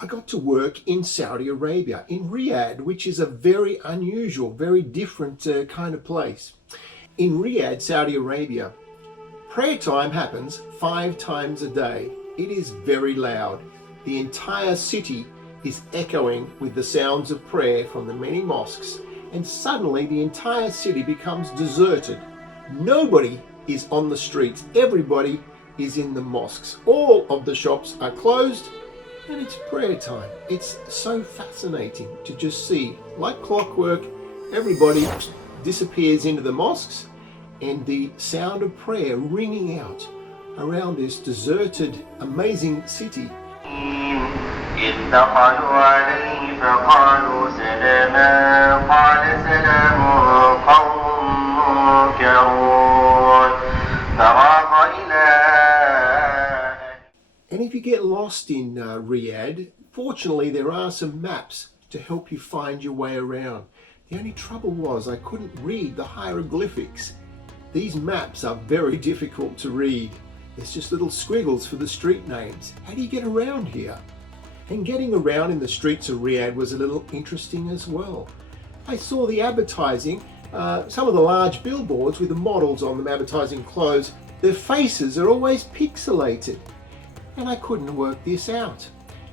I got to work in Saudi Arabia, in Riyadh, which is a very unusual, very different kind of place. In Riyadh, Saudi Arabia, prayer time happens 5 times a day. It is very loud. The entire city is echoing with the sounds of prayer from the many mosques, and suddenly the entire city becomes deserted. Nobody is on the streets. Everybody is in the mosques. All of the shops are closed, and it's prayer time. It's so fascinating to just see, like clockwork, everybody disappears into the mosques and the sound of prayer ringing out around this deserted, amazing city. And if you get lost in Riyadh, fortunately there are some maps to help you find your way around. The only trouble was I couldn't read the hieroglyphics. These maps are very difficult to read. There's just little squiggles for the street names. How do you get around here? And getting around in the streets of Riyadh was a little interesting as well. I saw the advertising, some of the large billboards with the models on them advertising clothes. Their faces are always pixelated, and I couldn't work this out.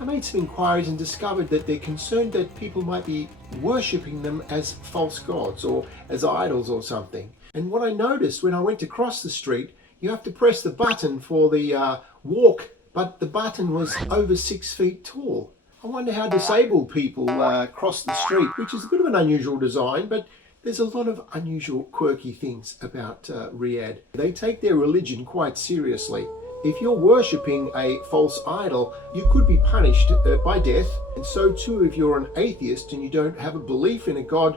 I made some inquiries and discovered that they're concerned that people might be worshipping them as false gods or as idols or something. And what I noticed when I went to cross the street, you have to press the button for the walk, but the button was over 6 feet tall. I wonder how disabled people cross the street, which is a bit of an unusual design, but there's a lot of unusual, quirky things about Riyadh. They take their religion quite seriously. If you're worshipping a false idol, you could be punished by death. And so too, if you're an atheist and you don't have a belief in a god,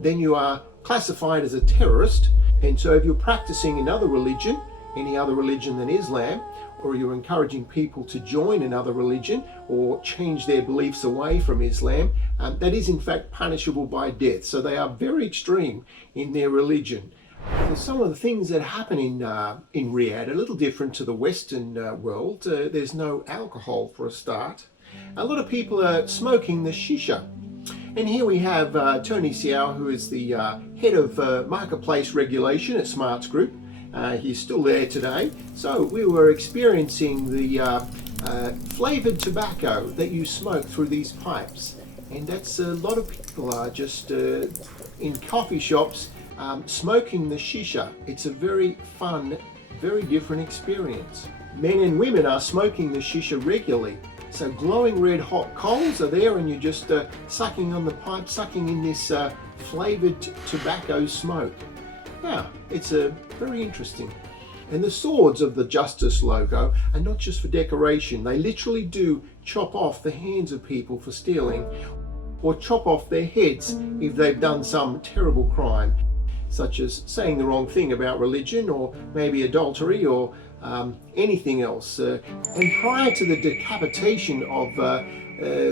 then you are classified as a terrorist. And so if you're practicing another religion, any other religion than Islam, or you're encouraging people to join another religion or change their beliefs away from Islam, that is in fact punishable by death. So they are very extreme in their religion. Some of the things that happen in Riyadh are a little different to the Western world. There's no alcohol for a start. A lot of people are smoking the shisha. And here we have Tony Xiao, who is the head of marketplace regulation at Smarts Group. He's still there today. So we were experiencing the flavored tobacco that you smoke through these pipes. And that's a lot of people are just in coffee shops smoking the shisha. It's a very fun, very different experience. Men and women are smoking the shisha regularly. So glowing red hot coals are there, and you're just sucking on the pipe, sucking in this flavored tobacco smoke. Now, it's very interesting. And the swords of the Justice logo are not just for decoration. They literally do chop off the hands of people for stealing, or chop off their heads if they've done some terrible crime, such as saying the wrong thing about religion, or maybe adultery, or anything else. And prior to the decapitation of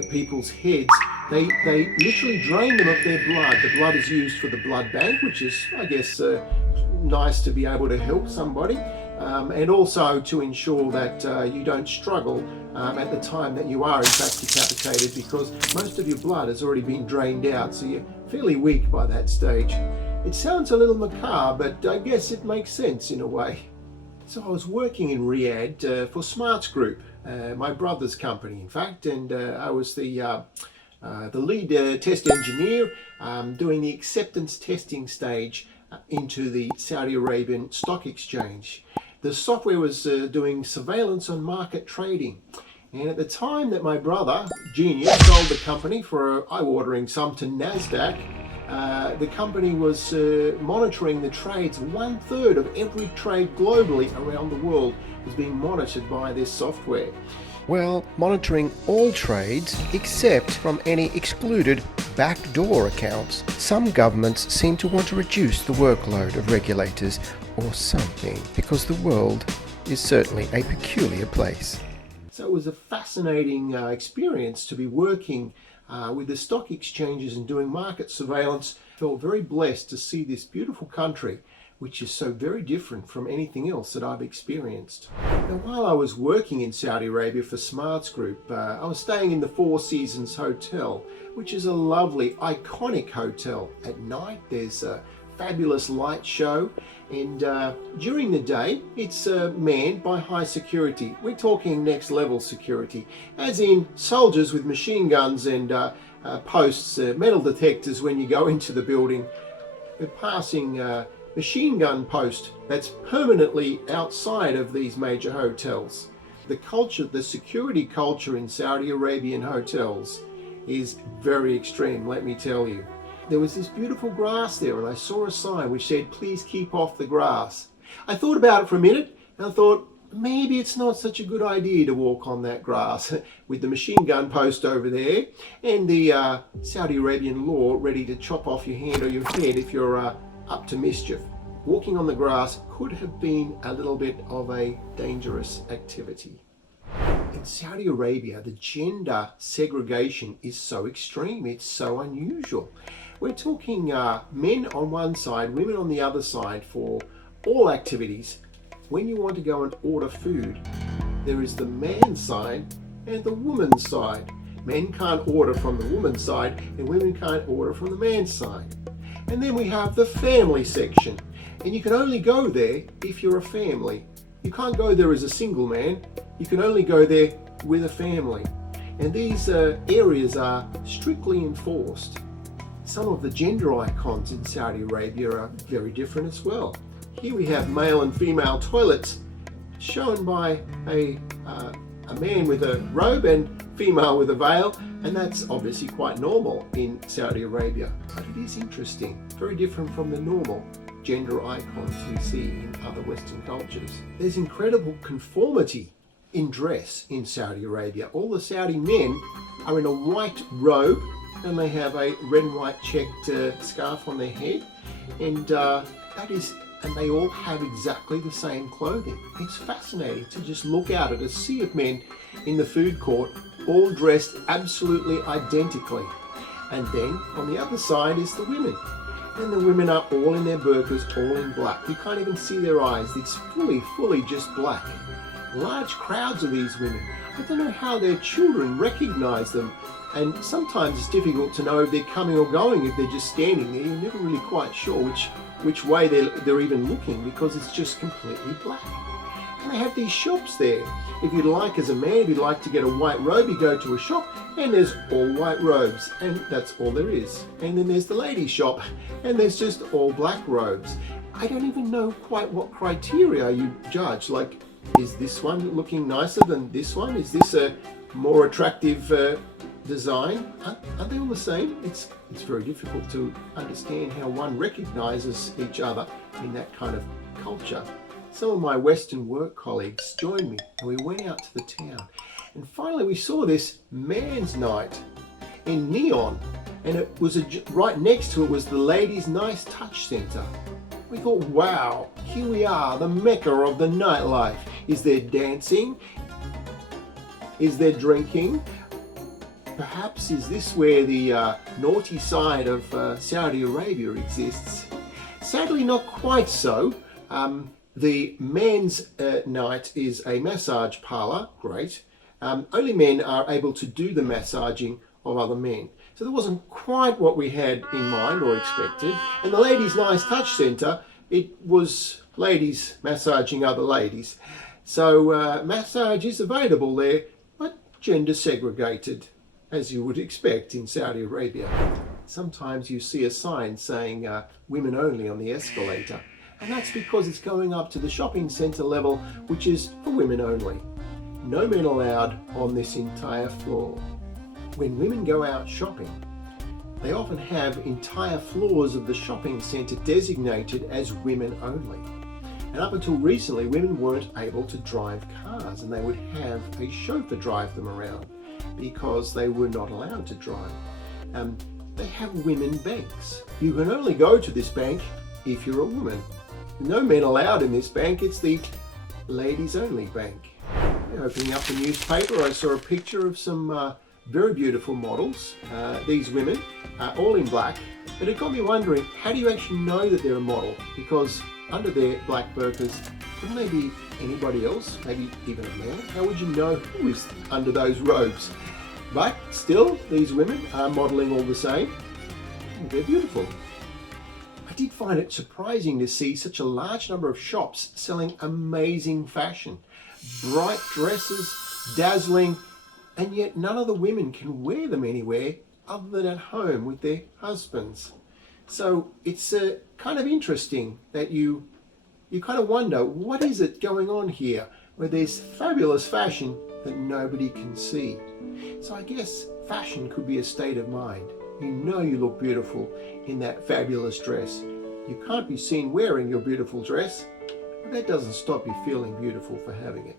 people's heads, they literally drain them of their blood. The blood is used for the blood bank, which is, I guess, nice to be able to help somebody, and also to ensure that you don't struggle at the time that you are in fact decapitated, because most of your blood has already been drained out, so you're fairly weak by that stage. It sounds a little macabre, but I guess it makes sense in a way. So I was working in Riyadh for Smarts Group, my brother's company in fact, and I was the lead test engineer doing the acceptance testing stage into the Saudi Arabian Stock Exchange. The software was doing surveillance on market trading. And at the time that my brother, Genius, sold the company for an eye-watering sum to NASDAQ, the company was monitoring the trades. 1/3 of every trade globally around the world was being monitored by this software. Well, monitoring all trades except from any excluded backdoor accounts. Some governments seem to want to reduce the workload of regulators or something, because the world is certainly a peculiar place. So it was a fascinating experience to be working with the stock exchanges and doing market surveillance. I felt very blessed to see this beautiful country which is so very different from anything else that I've experienced. Now, while I was working in Saudi Arabia for Smarts Group, I was staying in the Four Seasons Hotel, which is a lovely, iconic hotel. At night, there's a fabulous light show, and during the day, it's manned by high security. We're talking next level security, as in soldiers with machine guns and posts, metal detectors when you go into the building. We're passing machine gun post that's permanently outside of these major hotels. The culture, the security culture in Saudi Arabian hotels is very extreme, let me tell you. There was this beautiful grass there, and I saw a sign which said, "Please keep off the grass." I thought about it for a minute, and I thought, maybe it's not such a good idea to walk on that grass with the machine gun post over there and the Saudi Arabian law ready to chop off your hand or your head if you're up to mischief. Walking on the grass could have been a little bit of a dangerous activity. In Saudi Arabia, the gender segregation is so extreme, it's so unusual. We're talking men on one side, women on the other side for all activities. When you want to go and order food, there is the man's side and the woman's side. Men can't order from the woman's side and women can't order from the man's side. And then we have the family section, and you can only go there if you're a family. You can't go there as a single man, you can only go there with a family. And these areas are strictly enforced. Some of the gender icons in Saudi Arabia are very different as well. Here we have male and female toilets shown by a man with a robe and female with a veil, and that's obviously quite normal in Saudi Arabia. But it is interesting, very different from the normal gender icons we see in other Western cultures. There's incredible conformity in dress in Saudi Arabia. All the Saudi men are in a white robe, and they have a red and white checked scarf on their head, and and they all have exactly the same clothing. It's fascinating to just look out at a sea of men in the food court, all dressed absolutely identically. And then on the other side is the women. And the women are all in their burqas, all in black. You can't even see their eyes. It's fully just black. Large crowds of these women. I don't know how their children recognize them. And sometimes it's difficult to know if they're coming or going, if they're just standing there. You're never really quite sure which way they're even looking, because it's just completely black. And they have these shops there. If you'd like, as a man, if you'd like to get a white robe, you go to a shop and there's all white robes, and that's all there is. And then there's the ladies' shop and there's just all black robes. I don't even know quite what criteria you judge. Like, is this one looking nicer than this one? Is this a more attractive design? Are they all the same? It's very difficult to understand how one recognizes each other in that kind of culture. Some of my Western work colleagues joined me and we went out to the town, and finally we saw this man's night in neon, and it was right next to it was the ladies' nice touch center. We thought, wow, here we are, the mecca of the nightlife. Is there dancing? Is there drinking? Perhaps is this where the naughty side of Saudi Arabia exists? Sadly, not quite so. The men's night is a massage parlour, great. Only men are able to do the massaging of other men. So there wasn't quite what we had in mind or expected. And the ladies' nice touch centre, it was ladies massaging other ladies. So massage is available there, but gender segregated, as you would expect in Saudi Arabia. Sometimes you see a sign saying women only on the escalator, and that's because it's going up to the shopping centre level, which is for women only. No men allowed on this entire floor. When women go out shopping, they often have entire floors of the shopping centre designated as women only. And up until recently, women weren't able to drive cars, and they would have a chauffeur drive them around because they were not allowed to drive. They have women banks. You can only go to this bank if you're a woman. No men allowed in this bank. It's the ladies only bank. Opening up the newspaper, I saw a picture of some very beautiful models. These women are all in black, but it got me wondering, how do you actually know that they're a model? Because under their black burqas, couldn't they be anybody else? Maybe even a man? How would you know who is under those robes? But still, these women are modelling all the same. They're beautiful. I did find it surprising to see such a large number of shops selling amazing fashion. Bright dresses, dazzling, and yet none of the women can wear them anywhere other than at home with their husbands. So it's kind of interesting that you kind of wonder, what is it going on here where there's fabulous fashion that nobody can see? So I guess fashion could be a state of mind. You know you look beautiful in that fabulous dress. You can't be seen wearing your beautiful dress, but that doesn't stop you feeling beautiful for having it.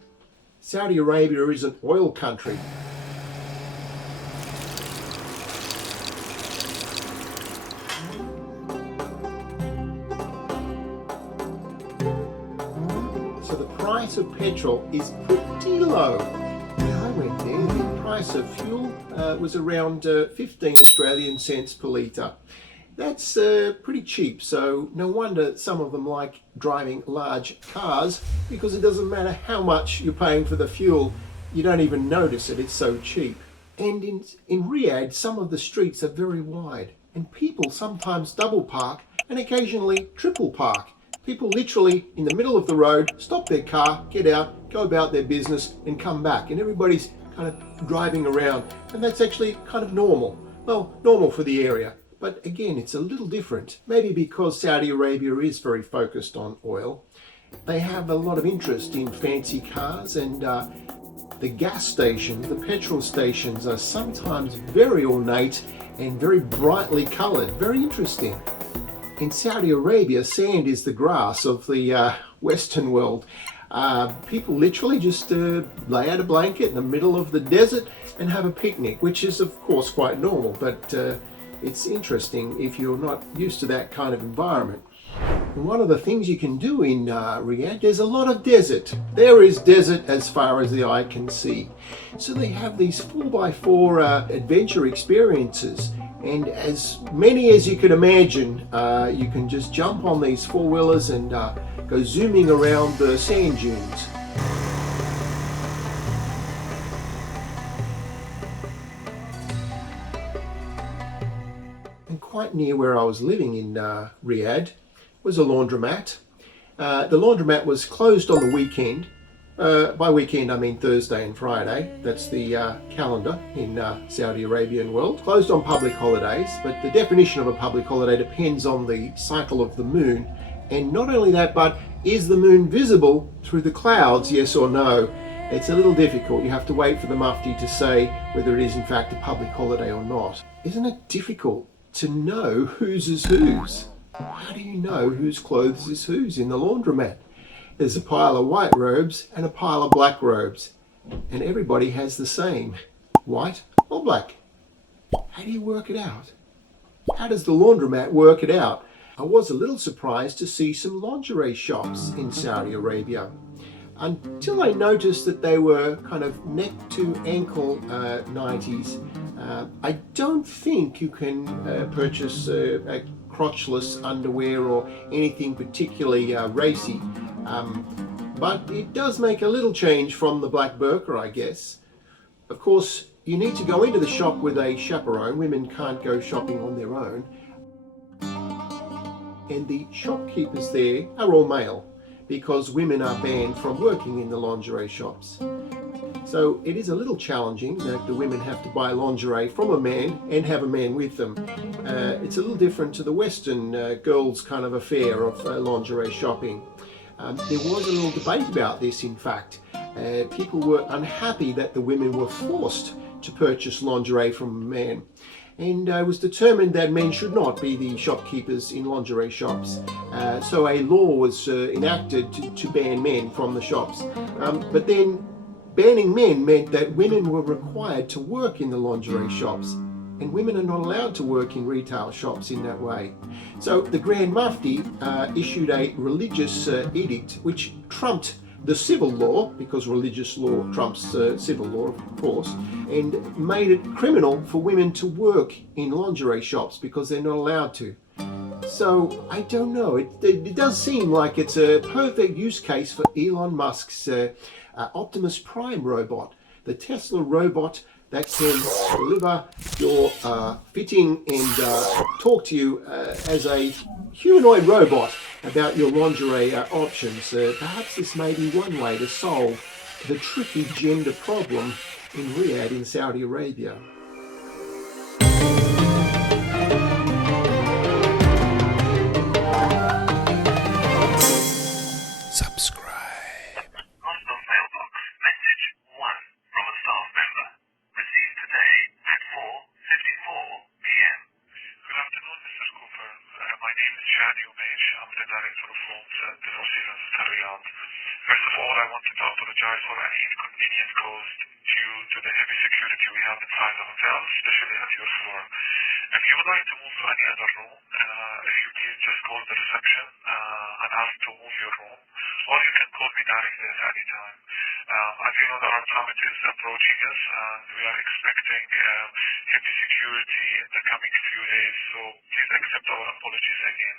Saudi Arabia is an oil country. So the price of petrol is pretty low. When I went there, the price of fuel was around 15 Australian cents per litre. That's pretty cheap, so no wonder some of them like driving large cars, because it doesn't matter how much you're paying for the fuel, you don't even notice it, it's so cheap. And in Riyadh, some of the streets are very wide, and people sometimes double park and occasionally triple park. People literally in the middle of the road stop their car, get out, go about their business and come back, and everybody's kind of driving around, and that's actually kind of normal. Well, normal for the area. But again, it's a little different. Maybe because Saudi Arabia is very focused on oil. They have a lot of interest in fancy cars, and the gas stations, the petrol stations, are sometimes very ornate and very brightly coloured. Very interesting. In Saudi Arabia, sand is the grass of the Western world. People literally just lay out a blanket in the middle of the desert and have a picnic, which is of course quite normal, but it's interesting if you're not used to that kind of environment. And one of the things you can do in Riyadh, there's a lot of desert. There is desert as far as the eye can see. So they have these 4x4 adventure experiences, and as many as you can imagine, you can just jump on these four-wheelers and go zooming around the sand dunes. And quite near where I was living in Riyadh was a laundromat. The laundromat was closed on the weekend. By weekend I mean Thursday and Friday. That's the calendar in Saudi Arabian world. Closed on public holidays, but the definition of a public holiday depends on the cycle of the moon. And not only that, but is the moon visible through the clouds, yes or no? It's a little difficult. You have to wait for the Mufti to say whether it is in fact a public holiday or not. Isn't it difficult to know whose is whose? How do you know whose clothes is whose in the laundromat? There's a pile of white robes and a pile of black robes, and everybody has the same, white or black. How do you work it out? How does the laundromat work it out? I was a little surprised to see some lingerie shops in Saudi Arabia, until I noticed that they were kind of neck to ankle nighties. I don't think you can purchase a crotchless underwear or anything particularly racy. But it does make a little change from the black burqa, I guess. Of course, you need to go into the shop with a chaperone. Women can't go shopping on their own. And the shopkeepers there are all male, because women are banned from working in the lingerie shops. So it is a little challenging that the women have to buy lingerie from a man and have a man with them. It's a little different to the Western girls' kind of affair of lingerie shopping. There was a little debate about this, in fact. People were unhappy that the women were forced to purchase lingerie from a man. And it was determined that men should not be the shopkeepers in lingerie shops. So a law was enacted to ban men from the shops. But then banning men meant that women were required to work in the lingerie shops, and women are not allowed to work in retail shops in that way. So the Grand Mufti issued a religious edict which trumped the civil law, because religious law trumps civil law, of course, and made it criminal for women to work in lingerie shops because they're not allowed to. So I don't know. It does seem like it's a perfect use case for Elon Musk's Optimus Prime robot, the Tesla robot that can deliver your fitting and talk to you as a humanoid robot about your lingerie options. Perhaps this may be one way to solve the tricky gender problem in Riyadh in Saudi Arabia. Subscribe. Personal mailbox. Message 1 from a staff member. Received today at 4:54 p.m. Good afternoon, Mr. Cooper. My name is Shadi Umesh. I'm the Director of Homes and Surveillance at Riyadh. First of all, I want to apologize for any inconvenience caused due to the heavy security we have inside the hotel, especially at your floor. If you would like to move to any other room, if you please just call the reception and ask to move your room, or you can call me directly at any time. As you know, the Arab Summit is approaching us, and we are expecting heavy security in the coming few days, so please accept our apologies again.